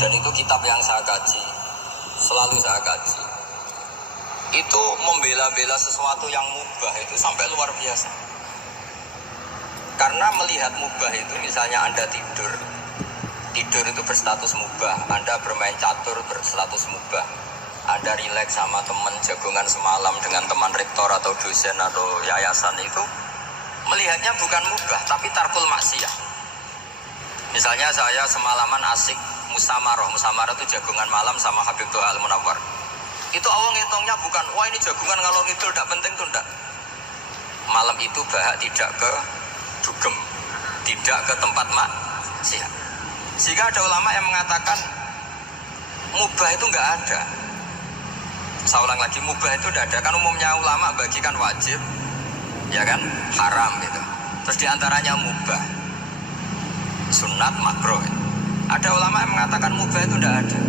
dan itu kitab yang saya kaji, selalu saya kaji. Itu membela-bela sesuatu yang mubah itu sampai luar biasa. Karena melihat mubah itu, misalnya Anda tidur itu berstatus mubah. Anda bermain catur berstatus mubah. Anda rileks sama teman jagongan semalam dengan teman rektor atau dosen atau yayasan, itu melihatnya bukan mubah tapi tarkul maksiyah. Misalnya saya semalaman asik musamaroh itu jagongan malam sama Habib Toha Al-Munawwar. Itu Allah ngitungnya bukan, wah ini jagungan kalau itu tidak penting tuh tidak. Malam itu bahak tidak ke dugem, tidak ke tempat maksiat. Sehingga ada ulama yang mengatakan mubah itu enggak ada. Saya ulang lagi, mubah itu tidak ada. Kan umumnya ulama bagikan wajib, ya kan, haram gitu. Terus diantaranya mubah, sunat, makruh. Ada ulama yang mengatakan mubah itu tidak ada.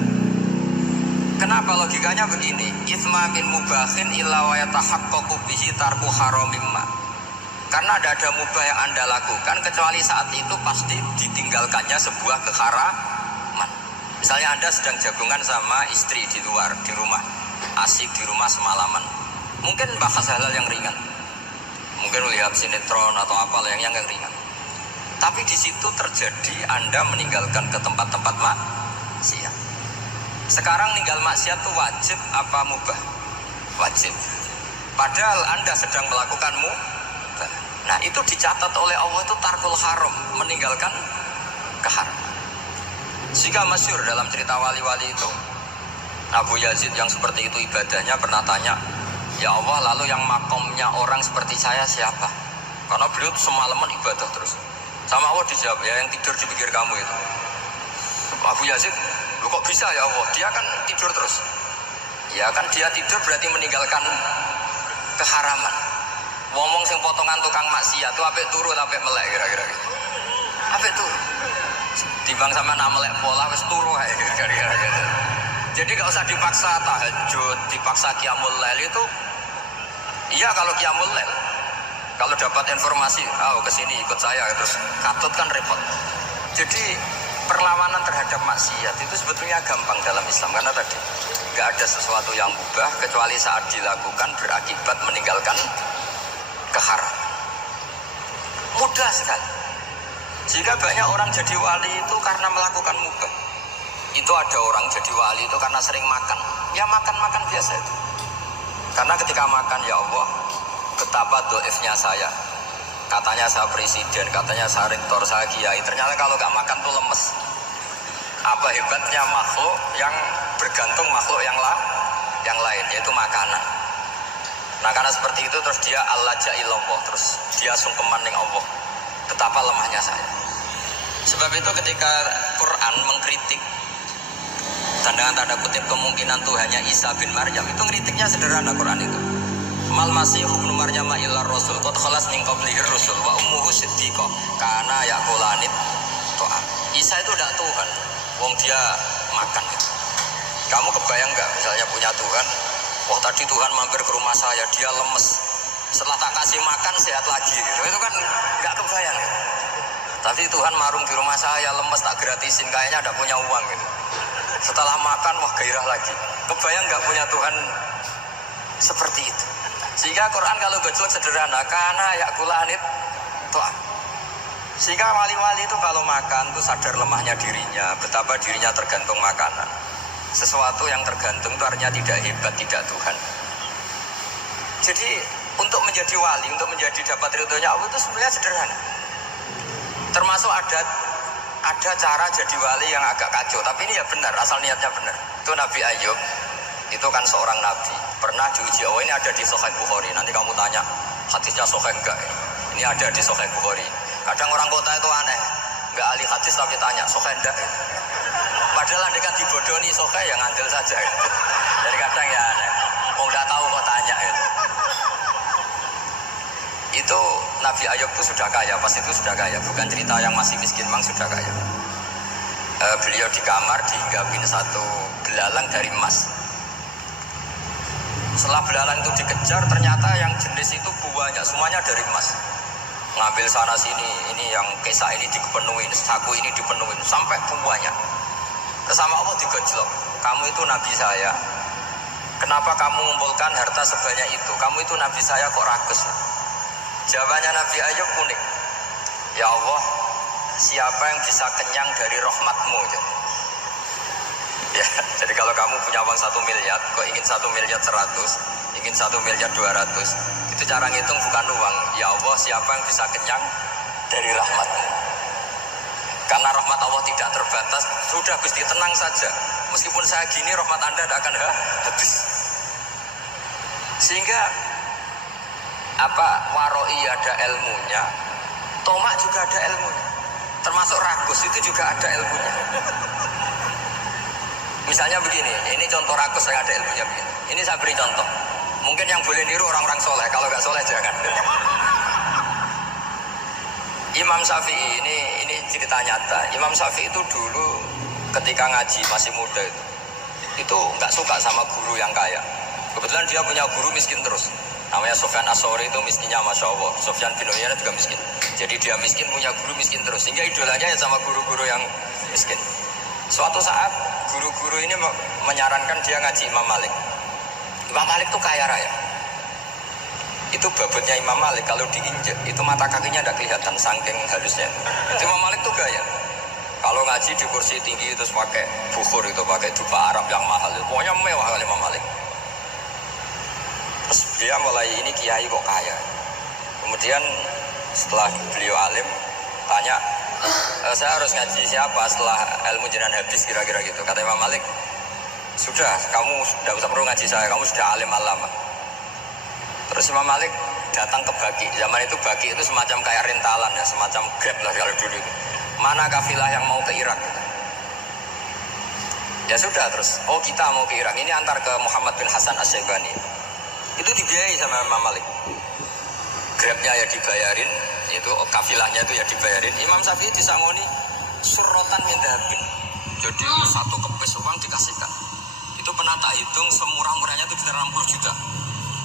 Kenapa? Logikanya begini, itsma min mubahin illa wa yatahaqqaqu bihi tarku haramimma. Karena tidak ada mubah yang Anda lakukan kecuali saat itu pasti ditinggalkannya sebuah keharaman. Misalnya Anda sedang jagungan sama istri di luar, di rumah, asik di rumah semalaman. Mungkin bahas hal-hal yang ringan, mungkin melihat sinetron atau apa yang ringan. Tapi di situ terjadi Anda meninggalkan ke tempat-tempat maksiat. Sekarang ninggal maksiat itu wajib apa mubah? Wajib. Padahal Anda sedang melakukan mubah. Nah itu dicatat oleh Allah itu tarkul haram, meninggalkan keharaman. Sehingga masyhur dalam cerita wali-wali itu, Abu Yazid yang seperti itu ibadahnya pernah tanya, ya Allah, lalu yang makomnya orang seperti saya siapa? Karena beliau semalaman ibadah terus. Sama Allah dijawab, ya yang tidur di pinggir kamu itu. Abu Yazid, lu kok bisa ya Allah? Dia kan tidur terus. Ya kan dia tidur berarti meninggalkan keharaman. Ngomong sing potongan tukang maksiat tuh apik turu apik melek kira-kira gitu. Apik turu. Timbang sama nak melek pola wis turu ae kira-kira gitu. Jadi gak usah dipaksa tahajud, dipaksa qiyamul lail itu. Iya kalau qiyamul lail. Kalau dapat informasi, kesini ikut saya, terus katut kan repot. Jadi perlawanan terhadap maksiat itu sebetulnya gampang dalam Islam, karena tadi nggak ada sesuatu yang mubah kecuali saat dilakukan berakibat meninggalkan keharaman. Mudah sekali. Jika banyak orang jadi wali itu karena melakukan mubah. Itu ada orang jadi wali itu karena sering makan. Ya makan biasa itu. Karena ketika makan, ya Allah, betapa doifnya saya. Katanya saya presiden, katanya saya rektor, saya kiai. Ternyata kalau gak makan tuh lemes. Apa hebatnya makhluk yang bergantung makhluk yang lain, yaitu makanan. Nah karena seperti itu terus dia Allah ja'illallah, terus dia sungkeman dengan Allah. Betapa lemahnya saya. Sebab itu ketika Quran mengkritik tanda kutip kemungkinan Tuhannya Isa bin Maryam, itu ngeritiknya sederhana Quran itu. Mal masih ibnu Maryam illa rasul qad khalas min qablihi rusul wa ummuhu siddiqah kana yaqulanit ta'am. Isa itu tidak Tuhan, wong dia makan. Kamu kebayang nggak misalnya punya Tuhan, wah tadi Tuhan mampir ke rumah saya, dia lemes, setelah tak kasih makan sehat lagi gitu. Itu kan nggak kebayang ya. Tapi Tuhan marung di rumah saya, lemes tak gratisin, kayaknya ada punya uang gitu. Setelah makan wah gairah lagi. Kebayang nggak punya Tuhan seperti itu? Sehingga Quran kalau gojlok sederhana, karena yakulanit ta'am. Sehingga wali-wali itu kalau makan itu sadar lemahnya dirinya, betapa dirinya tergantung makanan. Sesuatu yang tergantung itu artinya tidak hebat, tidak Tuhan. Jadi untuk menjadi wali, untuk menjadi dapat ridhonya Allah itu sebenarnya sederhana. Termasuk ada cara jadi wali yang agak kacau, tapi ini ya benar, asal niatnya benar. Itu Nabi Ayub, itu kan seorang nabi, pernah diuji Allah. Ini ada di Sahih Bukhari. Nanti kamu tanya hadisnya sahih enggak? Ini ada di Sahih Bukhari. Kadang orang kota itu aneh, enggak ahli hadis tapi tanya sahih enggak? Padahal andai kan dibodohi sahih ya ngandel saja. Jadi kadang ya aneh, mau enggak tahu kok tanya gitu. Itu Nabi Ayub itu sudah kaya, pas itu sudah kaya, bukan cerita yang masih miskin, memang sudah kaya. Beliau di kamar dihinggapin satu belalang dari emas. Setelah belalang itu dikejar, ternyata yang jenis itu banyak, semuanya dari emas. Ngambil sana sini, ini yang kisah ini dipenuhin, saku ini dipenuhin, sampai banyak. Sama Allah digojlok. Kamu itu nabi saya. Kenapa kamu mengumpulkan harta sebanyak itu? Kamu itu nabi saya kok rakus? Jawabannya Nabi Ayub unik. Ya Allah, siapa yang bisa kenyang dari rahmatmu? Ya, jadi kalau kamu punya uang 1 miliar, kok ingin 1 miliar 100, ingin 1 miliar 200, itu cara ngitung bukan uang. Ya Allah, siapa yang bisa kenyang dari rahmatmu? Karena rahmat Allah tidak terbatas. Sudah Gusti, tenang saja. Meskipun saya gini, rahmat Anda tidak akan habis. Sehingga waroi ada ilmunya, tomak juga ada ilmunya, termasuk ragus itu juga ada ilmunya. Misalnya begini, ini contoh rakus yang ada ilmunya begini. Ini saya beri contoh. Mungkin yang boleh niru orang-orang soleh, kalau nggak soleh jangan. Imam Syafi'i ini cerita nyata. Imam Syafi'i itu dulu ketika ngaji masih muda itu nggak suka sama guru yang kaya. Kebetulan dia punya guru miskin terus. Namanya Sufyan As-Tsauri, itu miskinnya Masya Allah. Sufyan bin Uyainah juga miskin. Jadi dia miskin, punya guru miskin terus. Sehingga idolanya ya sama guru-guru yang miskin. Suatu saat guru-guru ini menyarankan dia ngaji Imam Malik. Imam Malik tuh kaya raya. Itu babutnya Imam Malik kalau diinjek itu mata kakinya tidak kelihatan saking halusnya. Itu Imam Malik tuh gaya. Kalau ngaji di kursi tinggi terus pakai bukhur, itu pakai dupa Arab yang mahal. Pokoknya mewah kali Imam Malik. Terus dia mulai, ini kiai kok kaya. Kemudian setelah beliau alim tanya, saya harus ngaji siapa setelah ilmu jenengan habis kira-kira gitu. Kata Imam Malik, sudah, kamu tidak usah perlu ngaji saya, kamu sudah alim alama. Terus Imam Malik datang ke Baki. Zaman itu Baki itu semacam kayak rentalan ya, semacam Grab lah kalau dulu itu. Mana kafilah yang mau ke Irak? Ya sudah, terus kita mau ke Irak, ini antar ke Muhammad bin Hasan Asy-Syaibani. Itu dibiayai sama Imam Malik. Grabnya ya dibayarin, itu kafilahnya itu ya dibayarin. Imam Syafi'i disangoni surrotan min dhahabin. Jadi satu kepes uang dikasihkan. Itu pernah tak hitung semurah-murahnya itu sekitar 60 juta.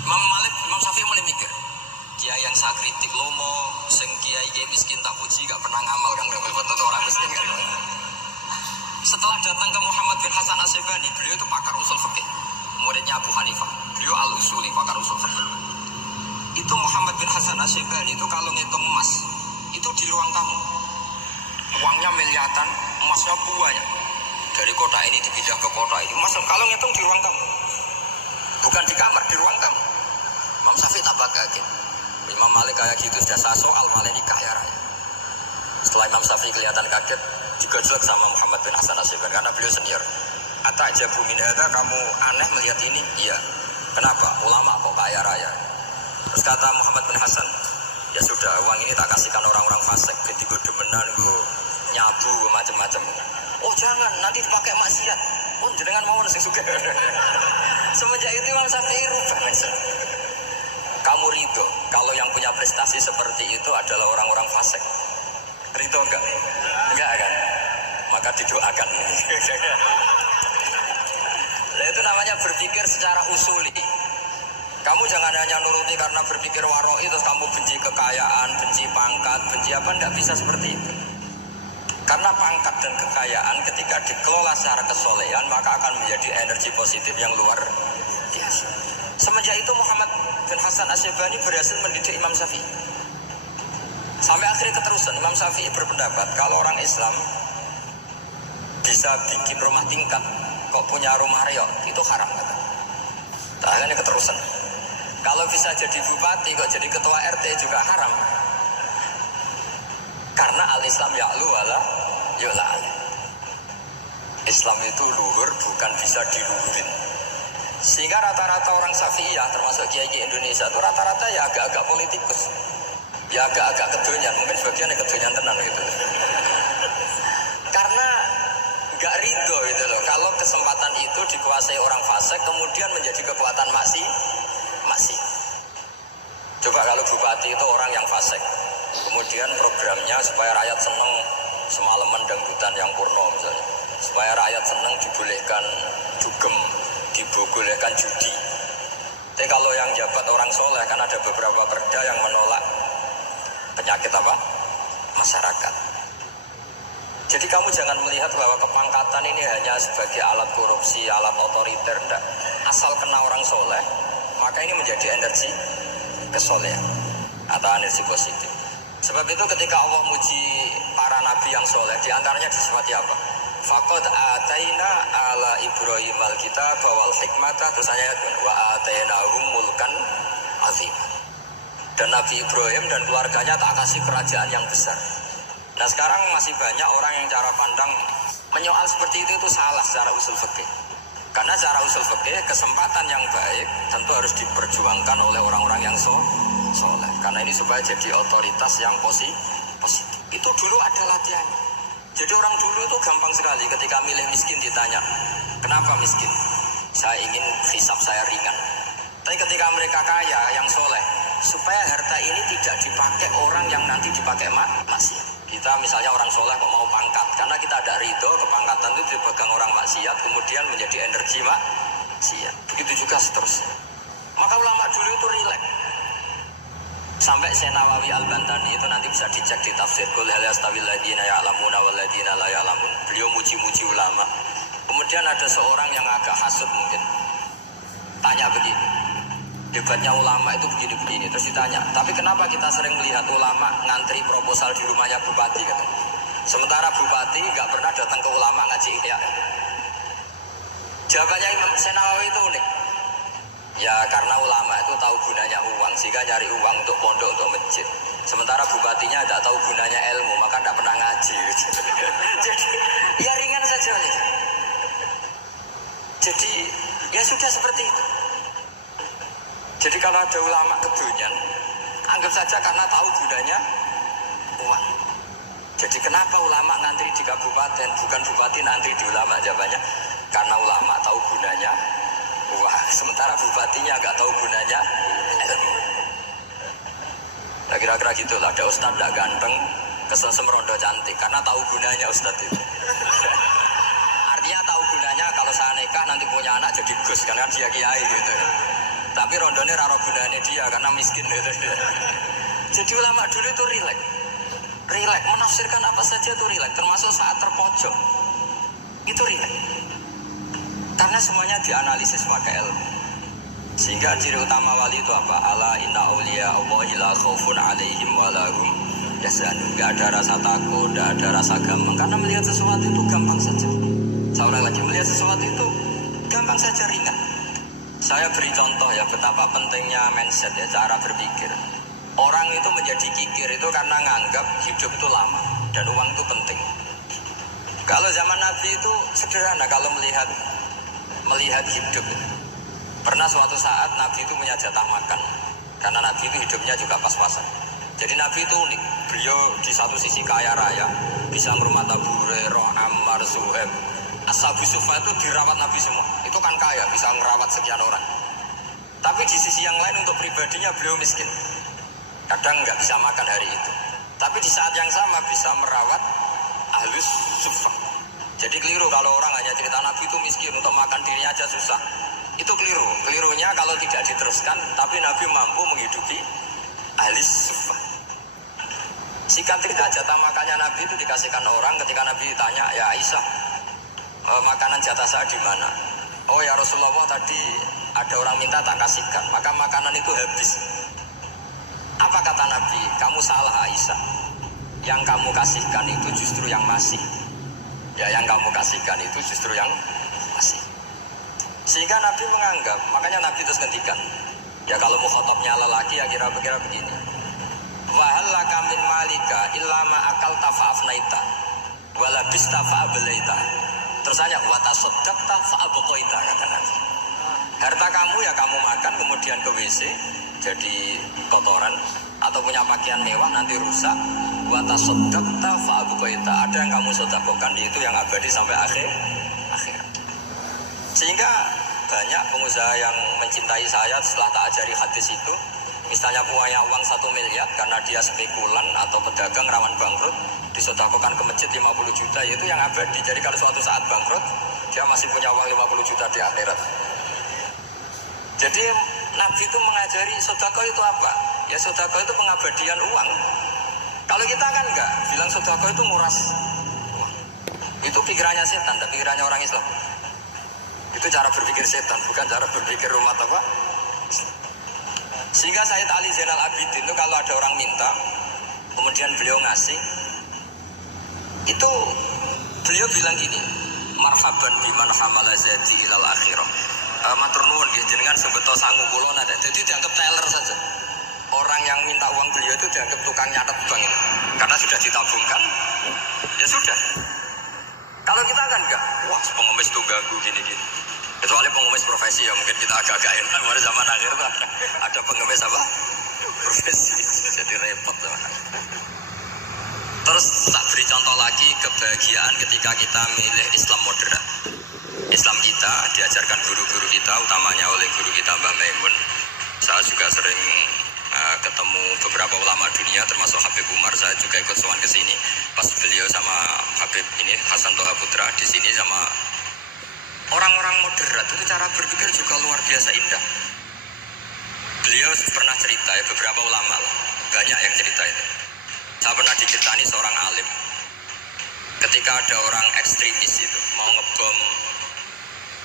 Imam Syafi'i mulai mikir, kiai yang saya kritik lomo, sing kiai miskin tak puji, gak pernah ngamal kan, gak betul orang miskin kan. Setelah datang ke Muhammad bin Hasan Asy-Syaibani, beliau itu pakar usul fikih, muridnya Abu Hanifah. Beliau al-usuli, pakar usul fikih. Itu Muhammad bin Hasan Asy-Syaibani itu kalau ngitung emas, itu di ruang tamu. Uangnya miliaran, emasnya banyak. Dari kota ini dipindah ke kota ini. Emas kalau ngitung di ruang tamu. Bukan di kamar, di ruang tamu. Imam Syafi'i tambah kaget. Imam Malik kayak gitu sudah sah soal, malah ini kaya raya. Setelah Imam Syafi'i kelihatan kaget, digojlok sama Muhammad bin Hasan Asy-Syaibani karena beliau senior. Atajabu min hadza, kamu aneh melihat ini? Iya. Kenapa? Ulama kok kaya raya. Terus kata Muhammad bin Hasan, ya sudah, uang ini tak kasihkan orang-orang fasik, jadi gue demenan, gue nyabu, macam-macam. Oh jangan, nanti dipakai maksiat. Oh jenengan mau nasi suka. Semenjak itu Imam Syafi'i rubah. Kamu ridho kalau yang punya prestasi seperti itu adalah orang-orang fasik? Ridho enggak? Enggak kan? Maka didoakan. Nah, itu namanya berpikir secara usuli. Kamu jangan hanya nuruti karena berpikir waroi terus kamu benci kekayaan, benci pangkat, benci apa, enggak bisa seperti itu. Karena pangkat dan kekayaan ketika dikelola secara kesolehan maka akan menjadi energi positif yang luar biasa. Semenjak itu Muhammad bin Hasan Asy-Syaibani berhasil mendidik Imam Syafi'i. Sampai akhirnya keterusan Imam Syafi'i berpendapat kalau orang Islam bisa bikin rumah tingkat kok punya rumah reok itu haram kata. Nah, ini keterusan. Kalau bisa jadi bupati kok jadi ketua RT juga haram. Karena al-Islam ya'lu wala yu'la. Islam itu luhur bukan bisa diluhurin. Sehingga rata-rata orang Syafi'iyah termasuk kiai-kiai Indonesia itu rata-rata ya agak-agak politikus. Ya agak-agak kedonyan, mungkin sebagian yang kedonyan tenan gitu. Karena gak ridho gitu loh. Kalau kesempatan itu dikuasai orang fasik kemudian menjadi kekuatan masih. Coba kalau bupati itu orang yang fasik. Kemudian programnya supaya rakyat seneng semalaman dangdutan yang purno misalnya. Supaya rakyat seneng dibolehkan dugem, dibolehkan judi. Tapi kalau yang jabat orang soleh kan ada beberapa perda yang menolak penyakit apa? Masyarakat. Jadi kamu jangan melihat bahwa kepangkatan ini hanya sebagai alat korupsi, alat otoriter, enggak. Asal kena orang soleh, maka ini menjadi energi kesolehan atau energi positif. Sebab itu ketika Allah muji para nabi yang soleh, diantaranya disebut apa? Faqad ataina ala Ibrahim al-kitab wal hikmata, terus ayat wa atainahum mulkan azim. Dan Nabi Ibrahim dan keluarganya tak kasih kerajaan yang besar. Nah sekarang masih banyak orang yang cara pandang menyoal seperti itu salah secara usul fikih. Karena secara usul fikih kesempatan yang baik tentu harus diperjuangkan oleh orang-orang yang soleh. Karena ini supaya jadi otoritas yang positif. Itu dulu ada latihannya. Jadi orang dulu itu gampang sekali ketika milih miskin ditanya, kenapa miskin? Saya ingin hisab saya ringan. Tapi ketika mereka kaya yang soleh, supaya harta ini tidak dipakai orang yang nanti dipakai maksiat. Kita misalnya orang soleh kok mau pangkat, karena kita ada ridho, kepangkatan itu dipegang orang maksiat, kemudian menjadi energi maksiat. Begitu juga seterusnya. Maka ulama dulu itu rileks. Sampai Syekh Nawawi Al-Bantani itu nanti bisa dicek di tafsir Qul hal yastawil ladzina ya'lamuna wal ladzina la ya'lamun. Beliau muji-muji ulama. Kemudian ada seorang yang agak hasud mungkin. Tanya begini. Hebatnya ulama itu begini-begini. Terus ditanya, tapi kenapa kita sering melihat ulama ngantri proposal di rumahnya bupati katanya. Sementara bupati nggak pernah datang ke ulama ngaji ihya. Jawabannya Imam Syekh Nawawi itu unik. Ya karena ulama itu tahu gunanya uang, sehingga nyari uang untuk pondok, untuk masjid. Sementara bupatinya tidak tahu gunanya ilmu, maka tidak pernah ngaji. Jadi ya ringan saja. Jadi ya sudah seperti itu. Jadi kalau ada ulama kedonyan, anggap saja karena tahu gunanya uang. Jadi kenapa ulama ngantri di kabupaten, bukan bupati ngantri di ulama? Jawabannya karena ulama tahu gunanya uang, sementara bupatinya agak tahu gunanya ilmu. Nah kira-kira gitu lah, ada ustadz gak ganteng, kesensem rondo cantik, karena tahu gunanya ustadz itu. Artinya tahu gunanya kalau saya nikah nanti punya anak jadi gus, karena dia kiai gitu. Tapi rondone raro gunanya dia karena miskin gitu. Jadi ulama dulu itu rileks, menafsirkan apa saja itu rileks, termasuk saat terpojok itu rileks. Karena semuanya dianalisis pakai ilmu. Sehingga ciri utama wali itu apa? Ala inna awliya Allahi la khaufun alaihim wa lahum yahzanun. Gak ada rasa takut, gak ada rasa gampang. Karena melihat sesuatu itu gampang saja. Seorang lagi melihat sesuatu itu gampang saja, ringan. Saya beri contoh ya betapa pentingnya mindset ya, cara berpikir. Orang itu menjadi kikir itu karena nganggap hidup itu lama dan uang itu penting. Kalau zaman Nabi itu sederhana kalau melihat hidup. Pernah suatu saat Nabi itu punya jatah makan karena Nabi itu hidupnya juga pas-pasan. Jadi Nabi itu unik. Beliau di satu sisi kaya raya, bisa ngurmat Abu Hurairah, Ammar, Zuhaib. Ashabu Sufa itu dirawat Nabi semua. Itu kan kaya, bisa ngerawat sekian orang. Tapi di sisi yang lain untuk pribadinya beliau miskin. Kadang nggak bisa makan hari itu. Tapi di saat yang sama bisa merawat Ahlus Sufa. Jadi keliru kalau orang hanya cerita Nabi itu miskin, untuk makan dirinya aja susah. Itu keliru. Kelirunya kalau tidak diteruskan, tapi Nabi mampu menghidupi Ahlus Sufa. Singkat cerita, jatah makannya Nabi itu dikasihkan orang ketika Nabi ditanya, ya Aisyah, makanan jatah saya di mana? Oh ya Rasulullah, tadi ada orang minta tak kasihkan, maka makanan itu habis. Apa kata Nabi? Kamu salah Aisyah. Yang kamu kasihkan itu justru yang masih. Ya yang kamu kasihkan itu justru yang masih. Sehingga Nabi menganggap, makanya Nabi terus ngendikan. Ya kalau mukhatabnya lelaki ya kira-kira begini. Wahal laka min malika illa ma akalta fa'afnaita wala bista fa'ablaita. Terus hanya watasoddaqta fa'abqaita, kata Nabi. Harta kamu ya kamu makan kemudian ke WC jadi kotoran, atau punya pakaian mewah nanti rusak. Watasoddaqta fa'abqaita, ada yang kamu sedekahkan, yaitu yang abadi sampai akhir. Sehingga banyak pengusaha yang mencintai saya setelah tak ajari hadis itu. Misalnya punya uang 1 miliar karena dia spekulan atau pedagang rawan bangkrut, disedekahkan ke masjid 50 juta, yaitu yang abadi. Jadi kalau suatu saat bangkrut, dia masih punya uang 50 juta di akhirat. Jadi Nabi itu mengajari sedekah itu apa? Ya sedekah itu pengabadian uang. Kalau kita kan enggak, bilang sedekah itu nguras uang. Itu pikirannya setan, dan pikirannya orang Islam. Itu cara berpikir setan, bukan cara berpikir umat apa. Sehingga Sayyid Ali Zainal Abidin itu kalau ada orang minta, kemudian beliau ngasih, itu beliau bilang gini, marhaban biman hamala zati ilal akhirah. Matur nuwun nggih jenengan sebeto sangu kula nada. Jadi dianggap teller saja. Orang yang minta uang beliau itu dianggap tukang nyatet bank ini. Karena sudah ditabungkan, ya sudah. Kalau kita kan enggak, wah pengemis tuh ganggu gini-gini. Kecuali pengemis profesi ya mungkin kita agak-agak enak. Pada zaman akhir itu ada pengemis apa? Profesi, jadi repot. Terus tak beri contoh lagi kebahagiaan ketika kita milih Islam moderat. Islam kita diajarkan guru-guru kita, utamanya oleh guru kita Mbah Maimun. Saya juga sering ketemu beberapa ulama dunia, termasuk Habib Umar. Saya juga ikut sowan ke sini pas beliau sama Habib ini Hasan Toha Putra di sini sama orang-orang moderat. Itu cara berpikir juga luar biasa indah. Beliau pernah cerita ya, beberapa ulama banyak yang cerita itu. Saya pernah diceritani seorang alim ketika ada orang ekstremis itu mau ngebom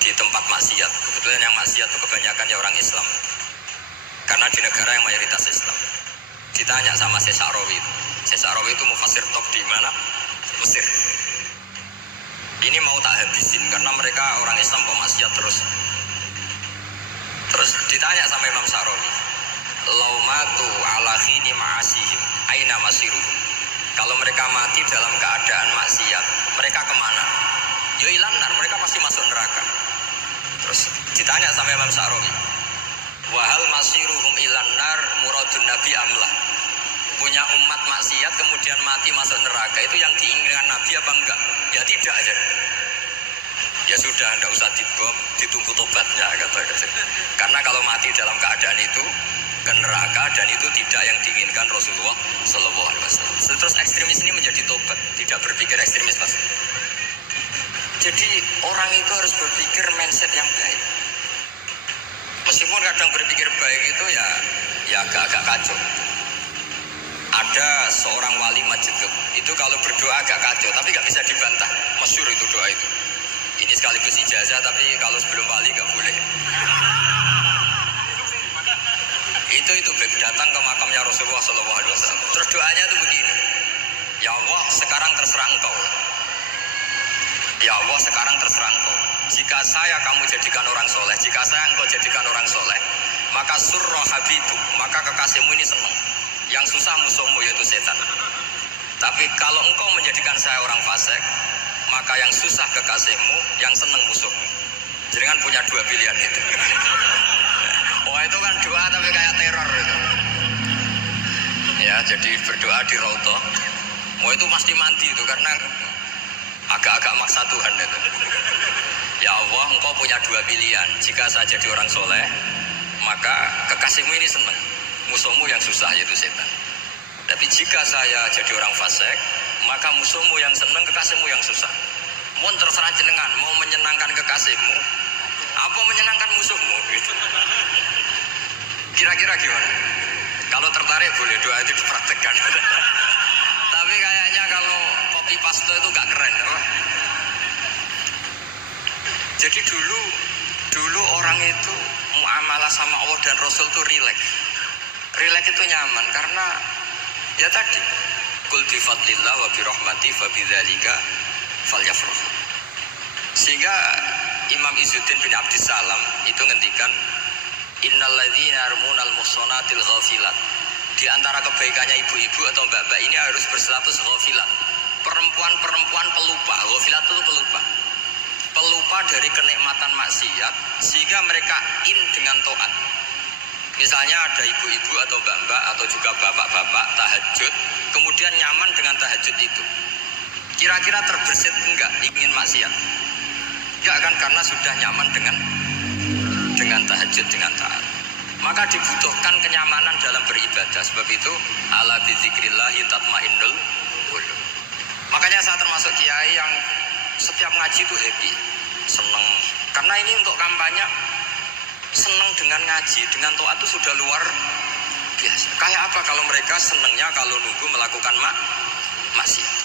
di tempat maksiat. Kebetulan yang maksiat itu kebanyakan ya orang Islam, karena di negara yang mayoritas Islam. Ditanya sama Syekh Sa'rawi itu mufasir top di mana? Mesir. Ini mau tak habisin karena mereka orang Islam pemaksiat terus. Terus ditanya sama Imam Sa'rawi, laumatu ala khini ma'asihim aina masiruhum. Kalau mereka mati dalam keadaan maksiat, mereka kemana? Ya ilanar, mereka pasti masuk neraka. Terus ditanya sama Imam Sa'rawi, wahal masiruhum ilanar muradun nabi amlah. Punya umat maksiat kemudian mati masuk neraka, itu yang diinginkan Nabi apa enggak? Ya tidak aja. Ya sudah, enggak usah dibom, ditunggu tobatnya kata. Karena kalau mati dalam keadaan itu ke neraka, dan itu tidak yang diinginkan Rasulullah Sallallahu Alaihi Wasallam. Terus ekstremis ini menjadi tobat, tidak berpikir ekstremis mas. Jadi orang itu harus berpikir mindset yang baik. Meskipun kadang berpikir baik itu ya agak-agak kacau. Ada seorang wali Majiduk, itu kalau berdoa agak kacau, tapi gak bisa dibantah. Masyhur itu doa itu. Ini sekaligus ijazah, tapi kalau sebelum wali gak boleh. Itu datang ke makamnya Rasulullah SAW. Terus doanya itu begini, ya Allah sekarang terserah engkau. Ya Allah sekarang terserah engkau. Jika saya kamu jadikan orang soleh, jika saya engkau jadikan orang soleh, maka surra habibu, maka kekasihmu ini senang. Yang susah musuhmu yaitu setan. Tapi kalau engkau menjadikan saya orang fasik, maka yang susah kekasihmu, yang senang musuhmu. Jangan punya dua pilihan itu. Wah itu kan doa tapi kayak teror itu. Ya jadi berdoa di Raudhah. Wah itu pasti mandi itu karena agak-agak maksa Tuhan itu. Ya Allah, engkau punya dua pilihan. Jika saya jadi orang soleh, maka kekasihmu ini senang. Musuhmu yang susah yaitu setan. Tapi jika saya jadi orang fasik, maka musuhmu yang senang, kekasihmu yang susah. Mohon terserah jenengan, mau menyenangkan kekasihmu, apa menyenangkan musuhmu? Gitu. Kira-kira gimana? Kalau tertarik boleh doa itu dipraktekkan. Tapi kayaknya kalau copy paste itu gak keren, apa? Jadi dulu orang itu muamalah sama Allah dan Rasul itu rileks. Rileks itu nyaman karena ya tadi qul bi fadlillah wa bi rahmati fa bidzalika falyafrah. Sehingga Imam Izzuddin bin Abdissalam itu ngendikan innal ladzina yarmunal muhsanatil ghafilat. Di antara kebaikannya ibu-ibu atau mbak-mbak ini harus berstatus ghafilat. Perempuan-perempuan pelupa. Ghafilat itu pelupa. Pelupa dari kenikmatan maksiat sehingga mereka dengan taat. Misalnya ada ibu-ibu atau mbak-mbak atau juga bapak-bapak tahajud, kemudian nyaman dengan tahajud itu. Kira-kira terbersit enggak ingin maksiat? Enggak kan, karena sudah nyaman dengan tahajud, dengan taat. Maka dibutuhkan kenyamanan dalam beribadah. Sebab itu ala bidzikrillahi tatmainnul qulub. Makanya saya termasuk kiai yang setiap ngaji itu happy, seneng. Karena ini untuk kampanye. Senang dengan ngaji, dengan taat itu sudah luar biasa. Kayak apa kalau mereka senangnya kalau nunggu melakukan maksiat.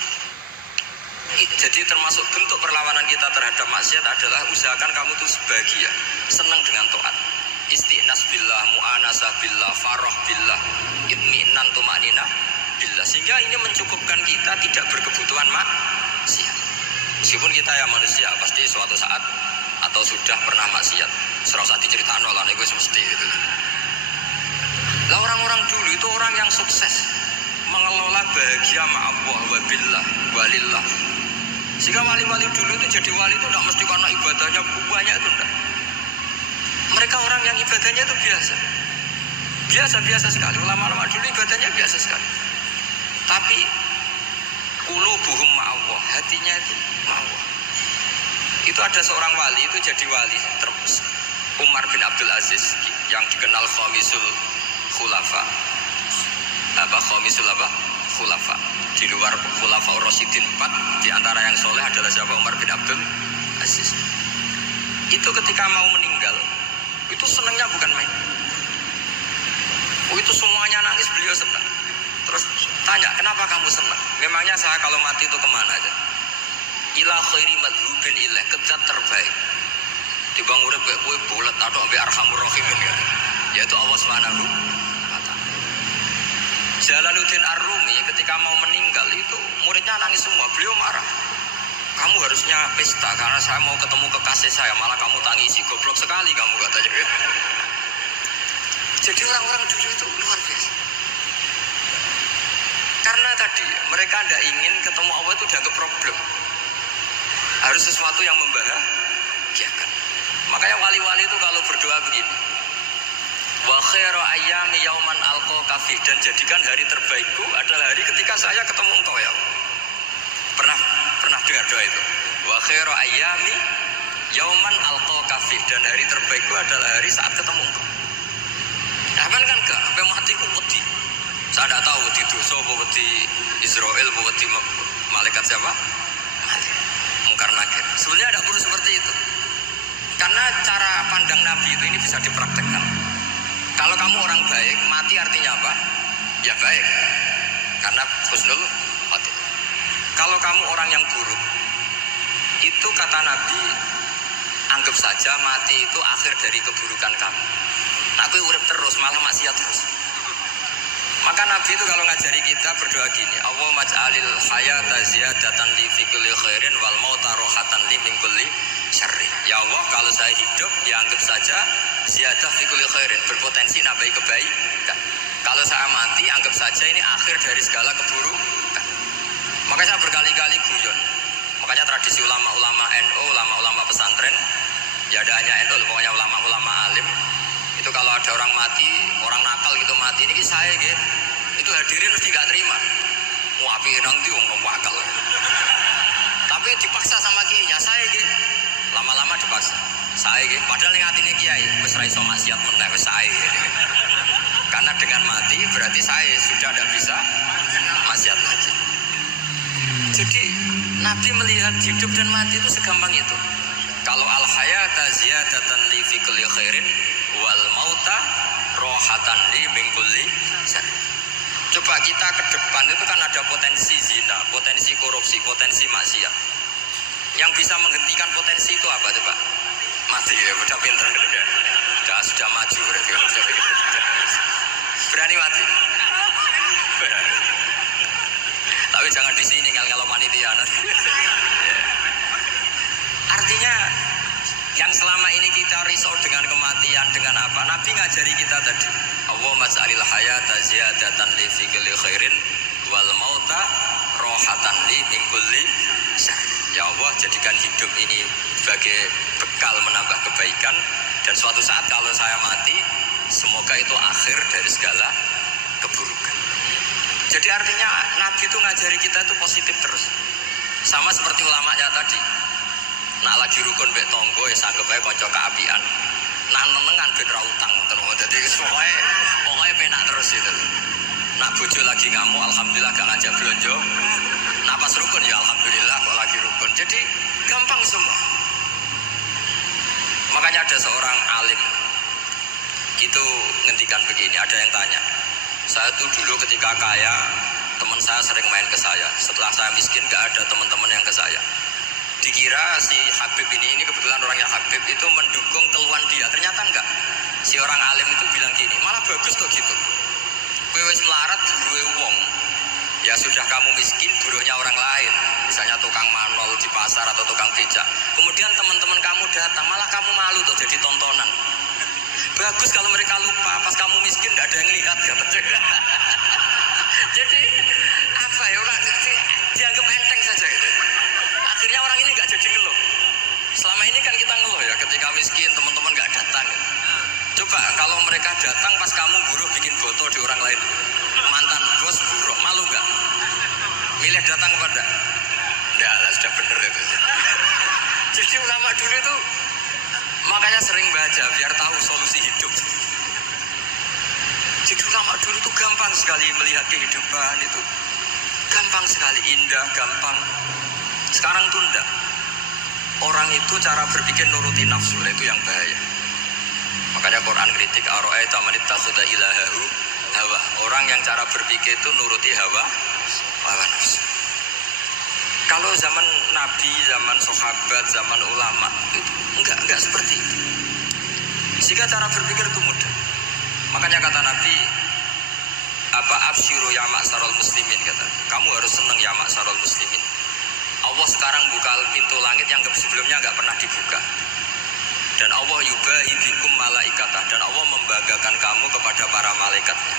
Jadi termasuk bentuk perlawanan kita terhadap maksiat adalah usahakan kamu tuh bahagia, senang dengan taat. Istiqnas billah, mu'anasah billah, farah billah, itmi'nan tumanina billah. Sehingga ini mencukupkan kita tidak berkebutuhan maksiat. Meskipun kita ya manusia, pasti suatu saat atau sudah pernah maksiat. Serasa diceritakan lah, itu mesti gitu. Lah orang-orang dulu itu orang yang sukses mengelola bahagia ma'allah wa billah walillah. Sehingga wali-wali dulu itu jadi wali itu tidak mesti karena ibadahnya banyak, itu enggak. Mereka orang yang ibadahnya itu biasa sekali. Ulama-ulama dulu ibadahnya biasa sekali. Tapi qulubuhum ma'allah, hatinya itu ma'allah. Itu ada seorang wali itu jadi wali terus, Umar bin Abdul Aziz yang dikenal khamisul khulafa. Khulafa. Di luar Khulafa Rasyidin 4, di antara yang soleh adalah siapa? Umar bin Abdul Aziz. Itu ketika mau meninggal, itu senangnya bukan main. Itu semuanya nangis, beliau senang. Terus tanya, kenapa kamu senang? Memangnya saya kalau mati itu kemana aja? Ila khairi madhubin ilah, ke zat terbaik. Dibang urip kowe bulet atau ambil arhamur rahimin ya. Yaitu Allah Subhanahu wa ta'ala. Jalaluddin Ar-Rumi ketika mau meninggal itu muridnya nangis semua, beliau marah. Kamu harusnya pesta karena saya mau ketemu kekasih saya, malah kamu tangisi, goblok sekali kamu katanya. Jadi orang-orang dulu itu luar biasa. Karena tadi mereka tidak ingin ketemu Allah itu dianggap problem. Harus sesuatu yang membahagiakan. Makanya wali-wali itu kalau berdoa begini, wa khairu ayyami yauman alqa kafih, dan jadikan hari terbaikku adalah hari ketika saya ketemu engkau ya Allah. Pernah dengar doa itu? Wa khairu ayyami yauman alqa kafih, dan hari terbaikku adalah hari saat ketemu engkau. Nah, kan enggak, sampai matiku wedi. Saya tidak tahu wedi dosa apa wedi Israel apa wedi malaikat siapa? Mungkar nakir. Sebenarnya tidak perlu seperti itu. Karena cara pandang Nabi itu ini bisa dipraktekkan. Kalau kamu orang baik, mati artinya apa? Ya baik. Karena husnul khotimah. Kalau kamu orang yang buruk, itu kata Nabi, anggap saja mati itu akhir dari keburukan kamu. Nabi urip terus, malah maksiat terus. Maka Nabi itu kalau ngajari kita berdoa gini, Allahumma ja'alil hayata ziyadatan li fi kulli khairin wal mauta rohatan li min kulli syarrin. Ya Allah, kalau saya hidup, ya anggap saja ziyadah fi kulli khairin, berpotensi nambahi kebaikan. Kalau saya mati, anggap saja ini akhir dari segala keburukan. Makanya saya berkali-kali guyon. Makanya tradisi ulama-ulama NU, ulama-ulama pesantren, ya ada hanya NU, pokoknya ulama-ulama alim. Itu kalau ada orang mati, orang nakal gitu mati, ini saya gitu, itu hadirin mesti gak terima. Wapi nanti wong nakal. Tapi dipaksa sama kiainya, saya gitu. Lama-lama dipaksa. Saya gitu. Padahal yang hatinya kiai, wis ra iso maksiat meneh wis saya gitu. Karena dengan mati berarti saya sudah tidak bisa maksiat lagi. Jadi Nabi melihat hidup dan mati itu segampang itu. Kalau al-hayata ziyadatan li fi kulli khairin wal mauta rohatan li min kulli syarr. Coba kita ke depan itu kan ada potensi zina, potensi korupsi, potensi maksiat. Yang bisa menghentikan potensi itu apa coba? Mati ya, udah pintar sudah maju berarti. Berani mati. Berani. Tapi jangan di sini ngel-ngelo panitia. Artinya yang selama ini kita risau dengan kematian, dengan apa? Nabi ngajari kita tadi. Allahumma ja'alil hayata ziyadatan li fi kulli khairin wal mauta rohatan li min kulli syarr. Ya Allah, jadikan hidup ini sebagai bekal menambah kebaikan, dan suatu saat kalau saya mati, semoga itu akhir dari segala keburukan. Jadi artinya Nabi itu ngajari kita itu positif terus. Sama seperti ulamanya tadi. Nak lagi rukun mbek tonggo ya sanggep ae kanca keapian. Nak nenengan ben ra utang ngoten. Dadi pokoke penak terus itu. Nak bojo lagi ngamuk alhamdulillah gak ngajak blonjo. Nak pas rukun ya alhamdulillah kok lagi rukun. Jadi gampang semua. Makanya ada seorang alim itu ngendikan begini, ada yang tanya, saya tuh dulu ketika kaya teman saya sering main ke saya. Setelah saya miskin gak ada teman-teman yang ke saya. Dikira si Habib ini kebetulan orangnya Habib itu mendukung keluhan dia. Ternyata enggak. Si orang alim itu bilang gini, malah bagus kok gitu. Kowe wis melarat duwe wong. Ya sudah kamu miskin buruhnya orang lain. Misalnya tukang manol di pasar atau tukang becak. Kemudian teman-teman kamu datang, malah kamu malu tuh jadi tontonan. Bagus kalau mereka lupa pas kamu miskin tidak ada yang lihat ya. Jadi apa ya orang dianggap enteng saja gitu. Akhirnya orang ini nggak jadi ngeluh. Selama ini kan kita ngeluh ya ketika miskin teman-teman nggak datang. Coba kalau mereka datang pas kamu buruh bikin foto di orang lain, mantan bos buruh, malu nggak? Milih datang apa enggak? Enggak lah, sudah bener itu. Jadi ulama dulu itu makanya sering baca biar tahu solusi hidup. Jadi ulama dulu itu gampang sekali melihat kehidupan itu. Gampang sekali, indah, gampang. Sekarang tuh enggak. Orang itu cara berpikir nuruti nafsu, itu yang bahaya. Makanya Quran kritik aro'aita man ittakhadha ilahahu hawa. Orang yang cara berpikir itu nuruti hawa nafsu. Kalau zaman Nabi, zaman sahabat, zaman ulama itu enggak seperti itu. Sehingga cara berpikir itu mudah. Makanya kata Nabi, absyiru ya ma'syaral muslimin, kata. Kamu harus senang ya ma'syaral muslimin. Allah sekarang buka pintu langit yang sebelumnya enggak pernah dibuka. Dan Allah yubahi bikum malaikatah, dan Allah membanggakan kamu kepada para malaikatnya.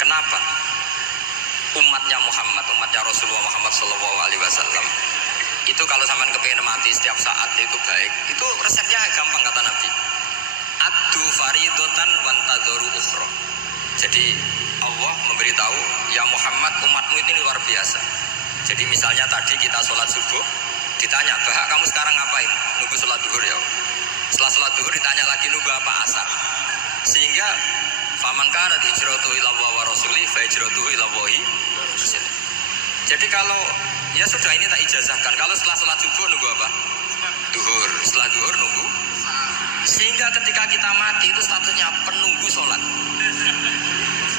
Kenapa? Umatnya Muhammad, umatnya Rasulullah Muhammad SAW itu kalau sampean kepengin mati setiap saat itu baik, itu resepnya gampang kata Nabi. Addu faridotan wantadzoru ukhra. Jadi Allah memberitahu, ya Muhammad, umatmu ini luar biasa. Jadi misalnya tadi kita sholat subuh, ditanya, bahak kamu sekarang ngapain? Nunggu sholat duhur ya. Setelah sholat duhur ditanya lagi nunggu apa asar. Sehingga faman kana hijratuhu ila Allah wa rasuli fa hijratuhu ila Allahi. Jadi kalau ya sudah ini tak ijazahkan. Kalau setelah sholat subuh nunggu apa? Duhur. Setelah duhur nunggu. Sehingga ketika kita mati itu statusnya penunggu sholat.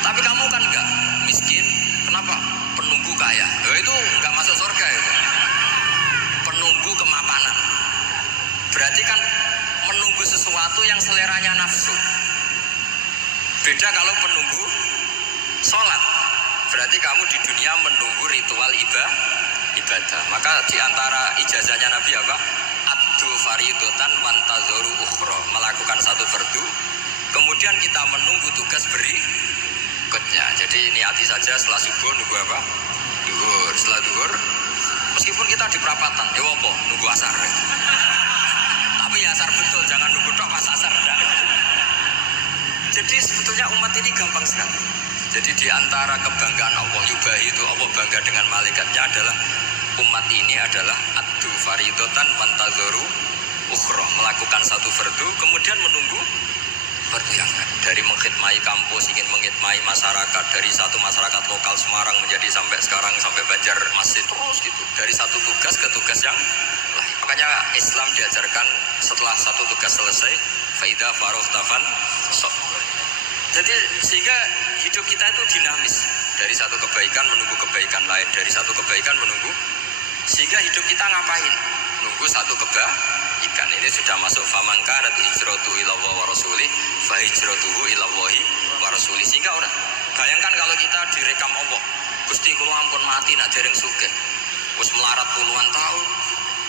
Tapi kamu kan enggak miskin. Kenapa? Penunggu kaya. Itu enggak masuk surga ya. Penunggu kemapanan. Berarti kan menunggu sesuatu yang seleranya nafsu. Beda kalau penunggu sholat. Berarti kamu di dunia menunggu ritual ibadah. Maka diantara ijazahnya Nabi apa? Addu faridotan wantadzoru ukhra. Melakukan satu fardu. Kemudian kita menunggu tugas berikutnya. Jadi niati saja setelah subuh nunggu apa? Duhur. Setelah duhur, meskipun kita di perapatan, ya apa? Nunggu asar. Tapi ya asar betul, jangan nunggu tok pas asar. Jadi sebetulnya umat ini gampang sekali. Jadi di antara kebanggaan Allah, yubahi itu Allah bangga dengan malaikatnya adalah umat ini adalah addu faridotan wantadzoru ukhra. Melakukan satu fardu, kemudian menunggu fardu yang lain. Dari mengkhidmati kampus, ingin mengkhidmati masyarakat. Dari satu masyarakat lokal Semarang menjadi sampai sekarang, sampai Banjarmasin. Terus gitu. Dari satu tugas ke tugas yang lain. Makanya Islam diajarkan setelah satu tugas selesai, faida faruhtafan sok. Jadi sehingga hidup kita itu dinamis. Dari satu kebaikan menunggu kebaikan lain. Dari satu kebaikan menunggu. Sehingga hidup kita ngapain? Nunggu satu kebaikan. Ini sudah masuk faman kanat hijratuhu ila Allah wa rasulih fa hijratuhu ila Allah wa rasulih. Sehingga orang bayangkan kalau kita direkam Allah. Gusti kula ampun mati nak dereng sugih. Wis melarat puluhan tahun,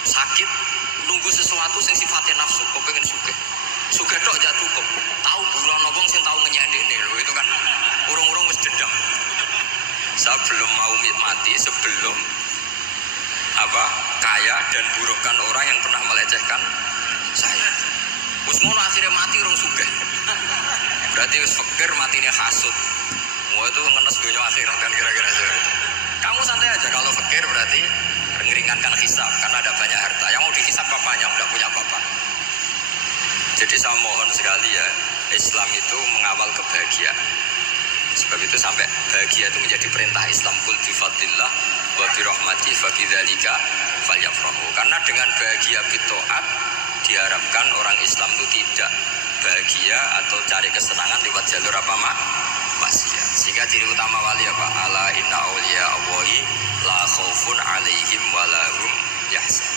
sakit, nunggu sesuatu sing sifatnya nafsu, kepengin sugih. Sugih tok jak cukup. Tahu buruan wong sing tahu ngenyekne lho, itu kan urung-urung wis dendam. Sebelum mau mati, sebelum kaya dan burukan orang yang pernah melecehkan saya. Wis ngono akhirnya mati urung sugih. Berarti wis fakir matine hasud. Wah itu ngenes dunia akhirat kan kira-kira seperti. Kamu santai aja kalau fakir berarti meringankan hisab karena ada banyak harta. Yang mau dihisab bapaknya udah punya bapak. Jadi saya mohon sekali ya, Islam itu mengawal kebahagiaan. Sebab itu sampai bahagia itu menjadi perintah Islam. Qul bi fadlillah wa bi rahmati fa bidzalika falyafrahu. Karena dengan bahagia bi taat diharapkan orang Islam itu tidak bahagia atau cari kesenangan lewat jalur maksiat. Sehingga ciri utama wali apa? Ala inna awliya Allahi la khaufun alaihim wa lahum yahzanun.